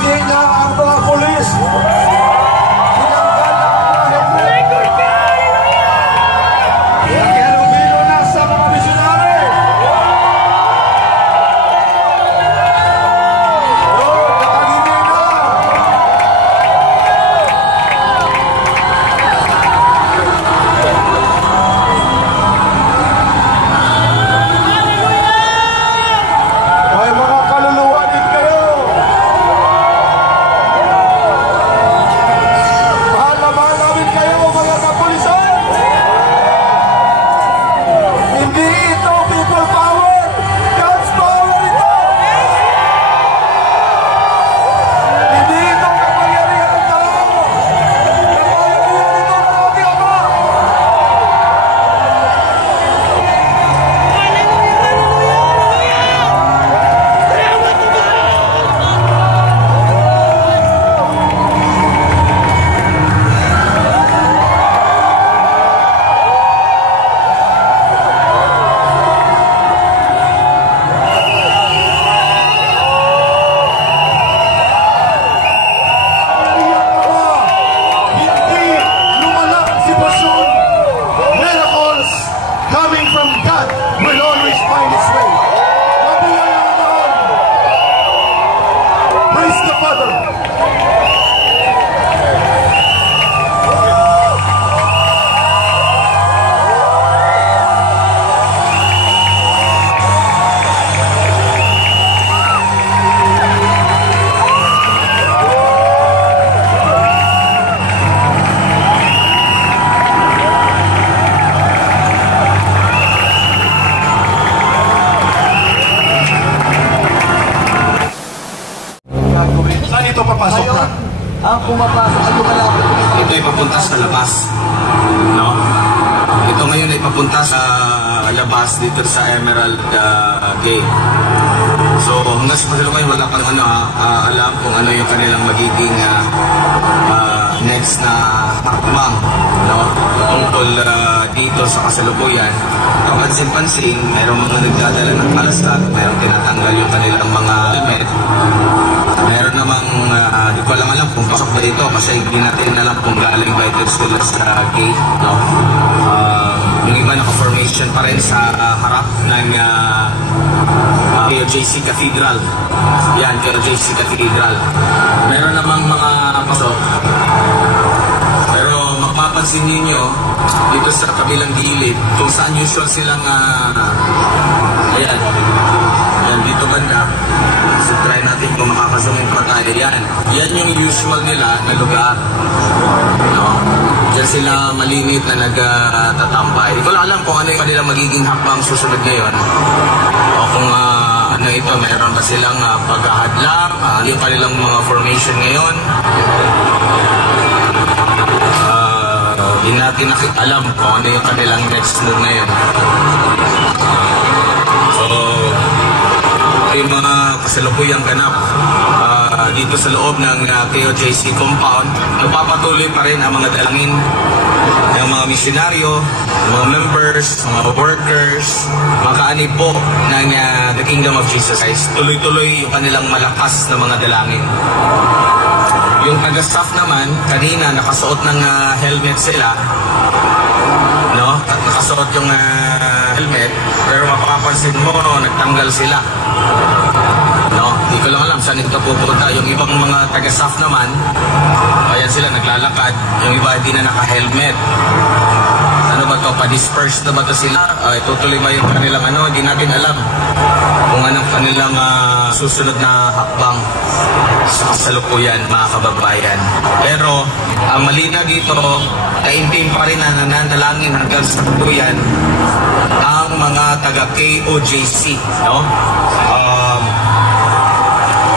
Hindi na ang mga pulis. Ang pumapasok at lumalapit. Ito ay papunta sa labas. No? Ito ngayon ay papunta sa labas dito sa Emerald Gate. So hanggang sa ngayon wala pang alam kung ano yung kanilang magiging next na hakbang, no? Tungkol dito sa kasalukuyan. Kapansin-pansin, mayroong mga nagdadala ng kalastat, mayroong tinatanggal yung kanilang mga helmet. Meron namang, di ko alam kung pasok ba ito kasi hindi natin alam kung galing ba ito sila sa gate, no? Yung iba naka-formation pa rin sa harap ng KOJC Cathedral. Yan, KOJC Cathedral. Meron namang mga pasok. Pero mapapansin ninyo, dito sa kabilang gilid, kung saan usual silang, ayan, dito banda. So try natin kung makakasumin pa tayo. Yan yung usual nila na lugar, no? Diyan sila malimit na nagtatambay. Hindi ko lang alam kung ano yung kanilang magiging hakbang susunod ngayon, o kung ano ito, meron ba silang paghahadlang, yung kanilang mga formation ngayon. Hindi natin alam kung ano yung kanilang next move ngayon. So yung mga kasalukuyang ganap dito sa loob ng KOJC compound, nagpapatuloy pa rin ang mga dalangin ng mga misyonaryo, mga members, mga workers, mga kaanib po ng the Kingdom of Jesus Christ. Tuloy-tuloy yung kanilang malakas na mga dalangin. Yung taga-staff naman, kanina nakasuot ng helmet sila, no? At nakasuot yung helmet, pero mapapansin mo, nagtanggal sila. No, hindi ko lang alam saan ito pupunta. Yung ibang mga taga-staff naman, ayan sila naglalakad. Yung iba hindi na naka-helmet. Ano ba to? Pa-disperse na ba to sila? Tutuloy ba yung kanilang hindi natin alam kung anong kanilang susunod na hakbang sa kasalukuyan, mga kababayan. Pero ang malina dito, kaintim pa rin na nananalangin hanggang sa kasalukuyan ang mga taga-KOJC, no?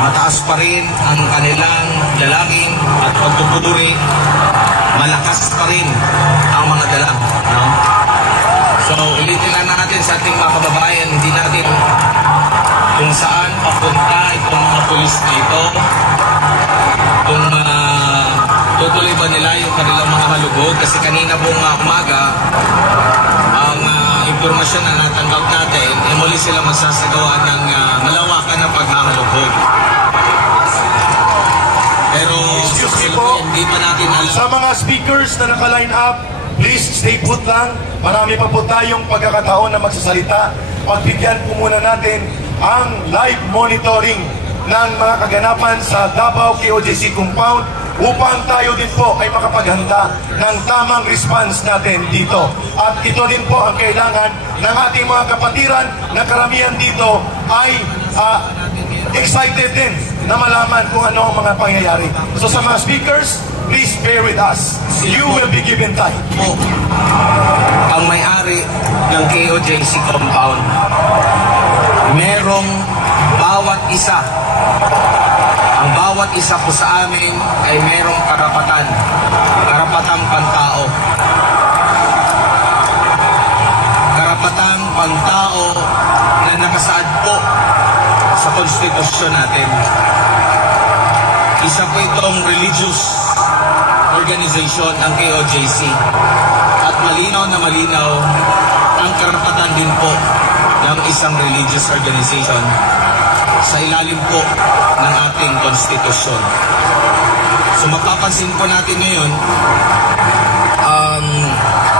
Mataas pa rin ang kanilang dalangin at pagpupuri. Malakas pa rin ang mga dalang, no? So, ulitin lang natin sa ating mga kababayan, hindi natin kung saan papunta itong mga pulis na ito, kung tutuloy ba nila yung kanilang mga halugog, kasi kanina buong umaga ang impormasyon na natanggap natin, muli sila magsasagawa ng malawakan na paghahalugog. hindi pa natin alam. Sa mga speakers na naka-line up, please stay put lang. Marami pa po tayong pagkakataon na magsasalita. Pagbigyan po muna natin ang live monitoring ng mga kaganapan sa Davao KOJC compound upang tayo din po ay makapaghanda ng tamang response natin dito. At ito din po ang kailangan ng ating mga kapatiran na karamihan dito ay excited din na malaman kung ano ang mga pangyayari. So sa mga speakers, please bear with us. You will be given time. Ang may-ari ng KOJC compound, merong bawat isa. Ang bawat isa po sa amin ay merong karapatan. Karapatang pantao. Karapatang pantao na nakasaad po sa konstitusyon natin. Isa po itong religious organization, ang KOJC. At malinaw na malinaw ang karapatan din po ng isang religious organization sa ilalim po ng ating konstitusyon. So mapapansin po natin ngayon,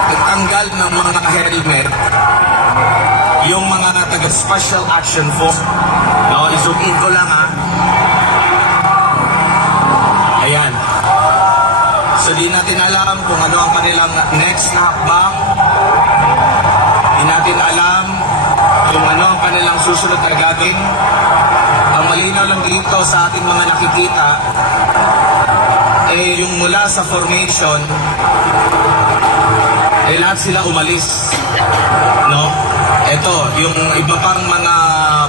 nagtanggal ng mga helmet yung mga taga-Special Action Force. No, i-zoom in ko lang ha. Ayan. So di natin alam kung ano ang kanilang next na hakbang. Di natin alam kung ano ang kanilang susunod na gagawin. Ang malinaw lang dito sa ating mga nakikita eh yung mula sa formation eh lahat sila umalis, no? Ito, yung iba pang mga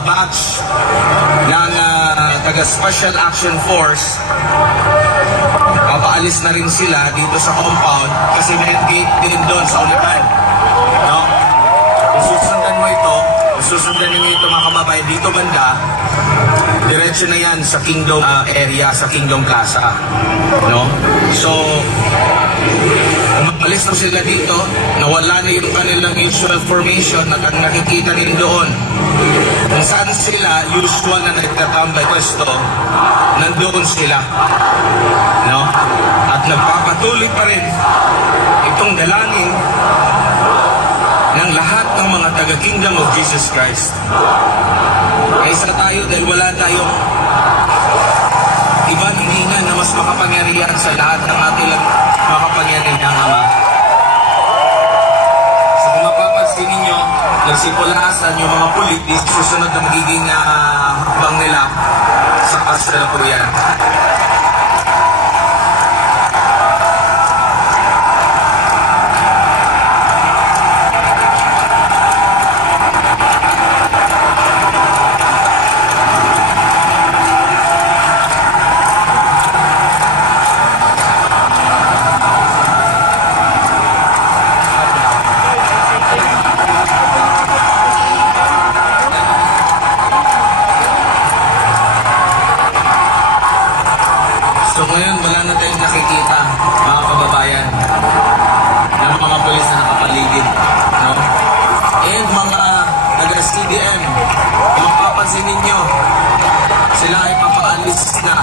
batch ng taga-Special Action Force, papaalis na rin sila dito sa compound kasi may gate din doon sa unahan, no? Kung susundan mo ito, susundan niyo ito mga kababayan dito banda, diretso na yan sa Kingdom area, sa Kingdom Plaza, no? So umalis na sila dito, nawala na yung kanilang usual formation at ang nakikita rin doon kung saan sila usual na nagtatambay pwesto, nandoon sila, no? At nagpapatuloy pa rin itong dalangin ng lahat ng mga taga-Kingdom of Jesus Christ. Kaisa tayo dahil wala tayong ibang hiningan na mas makapangyarihan sa lahat ng ating makapangyarihan ng Ama. So kung mapapansin ninyo, nagsipulasan yung mga pulis, susunod na magiging hakbang nila sa kasalukuyan. So ngayon, wala na tayong nakikita, mga kababayan, ng mga pulis na nakapaligid, no? And mga taga-CDM, kung mapapansin ninyo, sila ay papaalis na.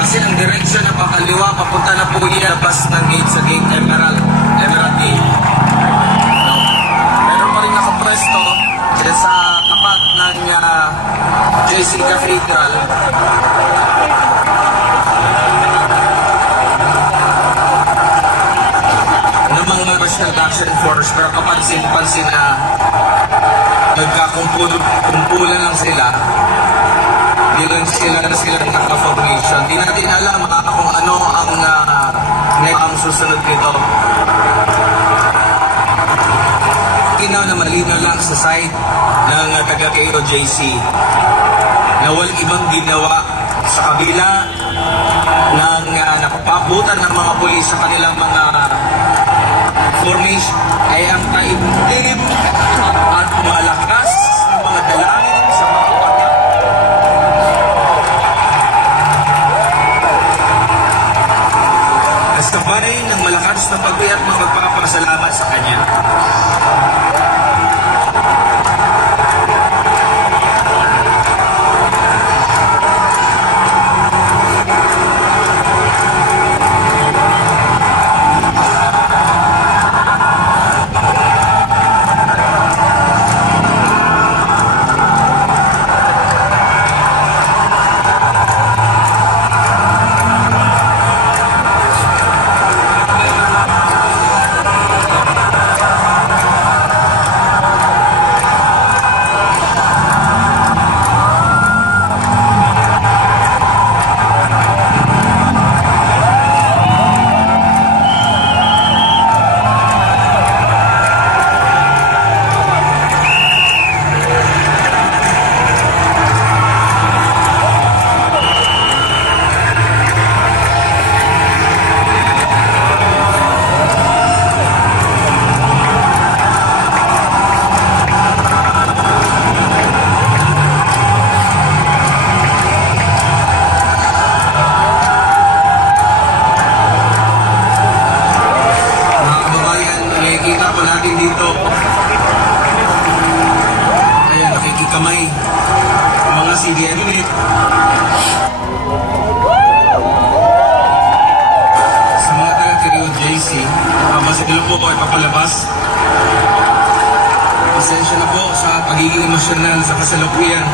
Kasi ang direksyon na pakaliwa, papunta na po labas ng gate sa gate Emerald Gate. Pwesto sa tapat ng JC Cathedral. Ng mga Special Action Force, pero kapansin-pansin na nagkakumpulan lang sila. Di lang sila naka-formation. Di natin alam kung ano ang susunod nito. Malinaw na malinaw lang sa side ng taga-KOJC na walang ibang ginawa sa kabila ng napapabutan ng mga pulis sa kanilang mga formation ay ang taimtim at malakas ng mga dalangin sa mga kapatid. Kasabay ng malakas na pagbiyak ng magpapasalamat sa Kanya. Masilo po ay papalabas. Pasensya na po sa pagiging emosyonal sa kasalukuyan.